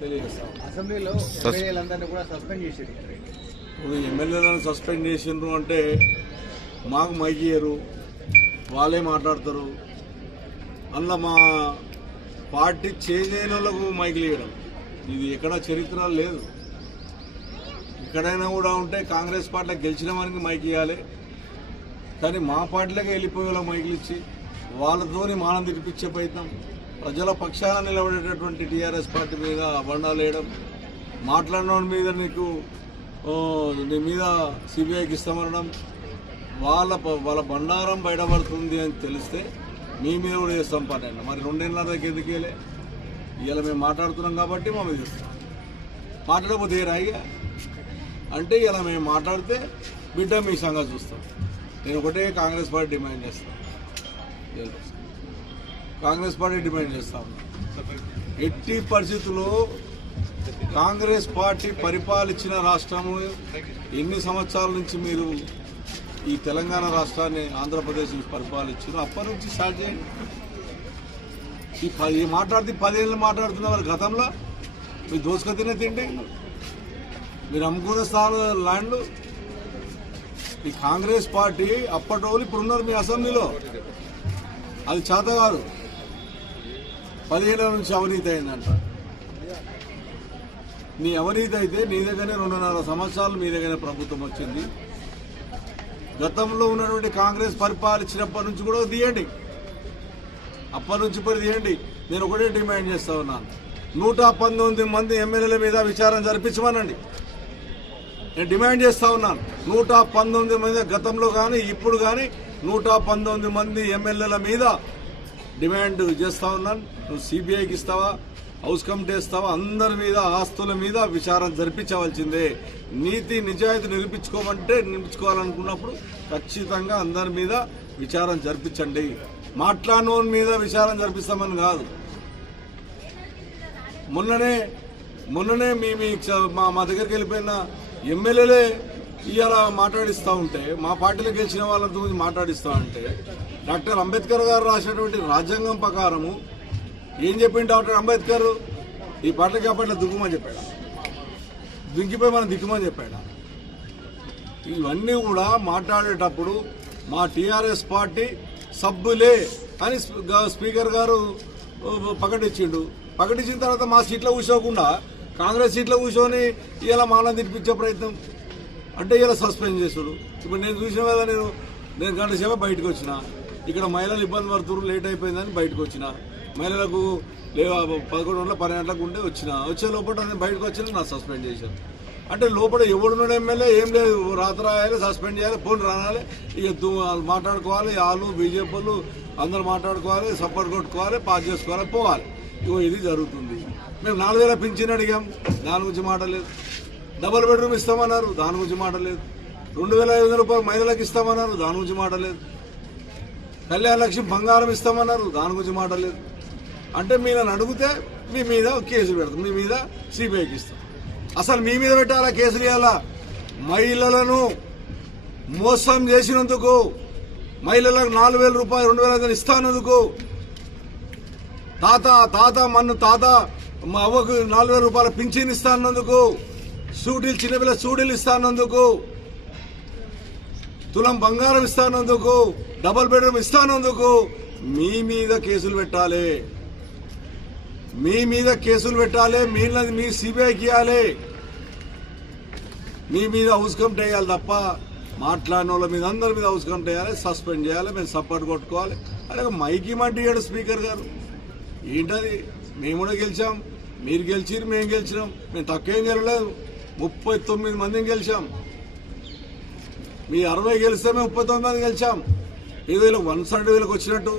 తెలియజేస్తాం. అసెంబ్లీలో ఎమ్మెల్యేలందరినీ కూడా సస్పెండ్ చేశారు. ఇప్పుడు ఎమ్మెల్యేలను సస్పెండ్ చేసిండ్రు అంటే మాకు మైక్ ఇయ్యరు, వాళ్ళే మాట్లాడతారు. అందులో మా పార్టీ చేంజ్ అయిన వాళ్ళకు మైకులు ఇవ్వడం ఇది ఎక్కడ చరిత్ర లేదు. ఎక్కడైనా కూడా ఉంటే కాంగ్రెస్ పార్టీలో గెలిచిన వారికి మైక్ ఇవ్వాలి, కానీ మా పార్టీలోకి వెళ్ళిపోయే వాళ్ళ మైకులు ఇచ్చి వాళ్ళతోని మానం తిరిపించే ప్రయత్నం, ప్రజల పక్షాన నిలబడేటటువంటి టీఆర్ఎస్ పార్టీ మీద బండాలు వేయడం, మాట్లాడిన మీద నీ మీద సిబిఐకి ఇస్తామనడం, వాళ్ళ బండారం బయటపడుతుంది అని తెలిస్తే మీ మీద కూడా చేస్తాం పని అండి. మరి 2 ఏళ్ళకి ఎందుకేలే? ఇవాళ మేము మాట్లాడుతున్నాం కాబట్టి మా మీద చేస్తాం. మాట్లాడకపోతే రాయిగా అంటే ఇలా మేము మాట్లాడితే బిడ్డ మీ సంగతి చూస్తాం. నేను ఒకటే కాంగ్రెస్ పార్టీ డిమాండ్ చేస్తాను, కాంగ్రెస్ పార్టీ డిమాండ్ చేస్తా ఉన్నా, ఎట్టి పరిస్థితుల్లో కాంగ్రెస్ పార్టీ పరిపాలించిన రాష్ట్రము ఎన్ని సంవత్సరాల నుంచి మీరు ఈ తెలంగాణ రాష్ట్రాన్ని ఆంధ్రప్రదేశ్ నుంచి పరిపాలించారు అప్పటి నుంచి స్టార్ట్ చేయండి. ఈ మాట్లాడితే 10 ఏళ్ళు మాట్లాడుతున్న వారు గతంలో మీరు దోసుకొతినే తిండి, మీరు అమ్ముకున్న స్థానం ల్యాండ్లు. ఈ కాంగ్రెస్ పార్టీ అప్పటి వాళ్ళు ఇప్పుడు ఉన్నారు మీ అసెంబ్లీలో, అది చేత కాదు. 10 ఏళ్ళ నుంచి అవినీతి అయిందంట. నీ అవినీతి అయితే నీ దగ్గరనే 2.5 సంవత్సరాలు మీ దగ్గర ప్రభుత్వం వచ్చింది. గతంలో ఉన్నటువంటి కాంగ్రెస్ పరిపాలించినప్పటి నుంచి కూడా తీయండి, అప్పటి నుంచి కూడా తీయండి. నేను ఒకటే డిమాండ్ చేస్తా ఉన్నాను, 119 మంది ఎమ్మెల్యేల మీద విచారణ జరిపించమనండి. నేను డిమాండ్ చేస్తా ఉన్నాను, 119 మంది గతంలో కానీ ఇప్పుడు కానీ 119 మంది ఎమ్మెల్యేల మీద డిమాండ్ చేస్తా ఉన్నాను. నువ్వు సిబిఐకి ఇస్తావా, హౌస్ కమిటీ ఇస్తావా, అందరి మీద ఆస్తుల మీద విచారణ జరిపించవలసిందే. నీతి నిజాయితీ నిరూపించుకోవాలనుకున్నప్పుడు ఖచ్చితంగా అందరి మీద విచారణ జరిపించండి. మాట్లాడినోని మీద విచారణ జరిపిస్తామని కాదు. మొన్ననే మా దగ్గరికి వెళ్ళిపోయిన ఎమ్మెల్యేలే ఇవాళ మాట్లాడిస్తూ ఉంటే, మా పార్టీలో గెలిచిన వాళ్ళతో మాట్లాడిస్తూ ఉంటే, డాక్టర్ అంబేద్కర్ గారు రాసినటువంటి రాజ్యాంగం ప్రకారము ఏం చెప్పిండు డాక్టర్ అంబేద్కర్? ఈ పార్టీకి అప్పట్లో దుక్కుమని చెప్పాడు, దుంకిపోయి మనం దిక్కుమని చెప్పాడు. ఇవన్నీ కూడా మాట్లాడేటప్పుడు మా టీఆర్ఎస్ పార్టీ సబ్బులే అని స్పీకర్ గారు ప్రకటించిన తర్వాత మా సీట్లో కూర్చోకుండా కాంగ్రెస్ సీట్లో కూర్చొని ఇలా మానం తినిపించే ప్రయత్నం అంటే ఇలా సస్పెండ్ చేశారు. ఇప్పుడు నేను చూసిన కదా, నేను గంట సేపు బయటకు వచ్చిన, ఇక్కడ మహిళలు ఇబ్బంది పడుతున్నారు, లేట్ అయిపోయిందని బయటకు వచ్చిన, మహిళలకు 11 గంటల 12 గంటలకు ఉంటే వచ్చే లోపల నేను బయటకు వచ్చిన, నా సస్పెండ్ చేశారు. అంటే లోపల ఎవడున్నాడు ఎమ్మెల్యే ఏం లేదు, రాత్రి రాయాలి, సస్పెండ్ చేయాలి, ఫోన్ రానాలి, ఇక మాట్లాడుకోవాలి, వాళ్ళు బీజేపీ వాళ్ళు అందరూ మాట్లాడుకోవాలి, సపోర్ట్ కొట్టుకోవాలి, పాస్ చేసుకోవాలి, పోవాలి. ఇగో ఇది జరుగుతుంది. మేము 4000 పింఛన్ అడిగాం, దాని గురించి మాట లేదు. డబుల్ బెడ్రూమ్ ఇస్తామన్నారు, దాని గురించి మాట లేదు. 2500 రూపాయలు మహిళలకు ఇస్తామన్నారు, దాని గురించి మాట లేదు. కళ్యాణ లక్ష్మి బంగారం ఇస్తామన్నారు, దాని గురించి మాట లేదు. అంటే మీరు అడిగితే మీ మీద కేసులు పెడతాం, మీ మీద సిబిఐకి ఇస్తాం. అసలు మీ మీద పెట్టాలా కేసులు? ఇవ్వాలా? మహిళలను మోసం చేసినందుకు, మహిళలకు 4000 రూపాయలు 2500 ఇస్తానందుకు, తాత మా అవ్వకు 4000 రూపాయల పింఛన్ ఇస్తానందుకు, చిన్నపిల్ల సూడీలు ఇస్తానందుకు, తులం బంగారం ఇస్తానందుకు, డబుల్ బెడ్రూమ్ ఇస్తానందుకు మీ మీద కేసులు పెట్టాలి, మీ మీద కేసులు పెట్టాలి. మీ సిబిఐకి ఇవ్వాలి, మీ మీద హౌస్ కమిటీ వేయాలి తప్ప మాట్లాడిన వాళ్ళ మీద అందరి మీద హౌస్ కమిటీ వేయాలి, సస్పెండ్ చేయాలి, మేము సపోర్ట్ కొట్టుకోవాలి. అలాగే మైకి మంటియాడు స్పీకర్ గారు. ఏంటది? మేము కూడా గెలిచాం, మీరు గెలిచిరు, మేము గెలిచినాం. మేము తక్కువేం గెలలేదు, 39 మందిని గెలిచాం. మీ 60 గెలిస్తే మేము 39 మంది గెలిచాం. ఏదో వీళ్ళకి 1 వీళ్ళకి వచ్చినట్టు,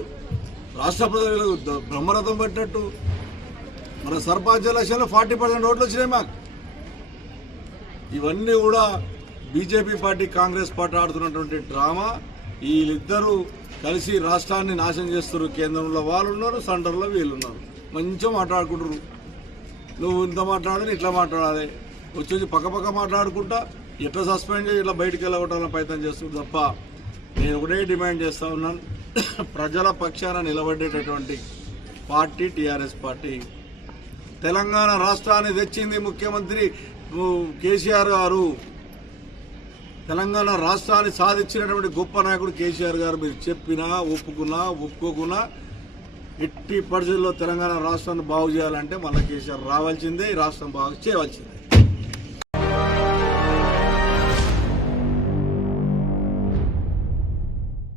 రాష్ట్ర ప్రజలకు బ్రహ్మరథం పట్టినట్టు. మన సర్పంచ్ ఎలక్షన్లో 40% ఓట్లు వచ్చినాయి మాకు. ఇవన్నీ కూడా బీజేపీ పార్టీ కాంగ్రెస్ పార్టీ ఆడుతున్నటువంటి డ్రామా. వీళ్ళిద్దరూ కలిసి రాష్ట్రాన్ని నాశనం చేస్తున్నారు. కేంద్రంలో వాళ్ళు ఉన్నారు, సెంటర్లో వీళ్ళు ఉన్నారు. మంచిగా మాట్లాడుకుంటారు. నువ్వు ఇంత మాట్లాడాలి, ఇట్లా మాట్లాడాలి, వచ్చి పక్క మాట్లాడుకుంటా ఎట్లా సస్పెండ్ చేసి ఇట్లా బయటికి వెళ్ళగొట్టాలని ప్రయత్నం చేస్తుంది తప్ప నేను ఒకటే డిమాండ్ చేస్తూ ఉన్నాను, ప్రజల పక్షాన నిలబడేటటువంటి పార్టీ టీఆర్ఎస్ పార్టీ. తెలంగాణ రాష్ట్రాన్ని తెచ్చింది ముఖ్యమంత్రి కేసీఆర్ గారు. తెలంగాణ రాష్ట్రాన్ని సాధించినటువంటి గొప్ప నాయకుడు కేసీఆర్ గారు. మీరు చెప్పినా ఒప్పుకున్నా ఒప్పుకోకున్నా ఎట్టి పరిస్థితుల్లో తెలంగాణ రాష్ట్రాన్ని బాగు చేయాలంటే మళ్ళీ కేసీఆర్ రావాల్సిందే, ఈ రాష్ట్రం బాగు చేయవలసిందే.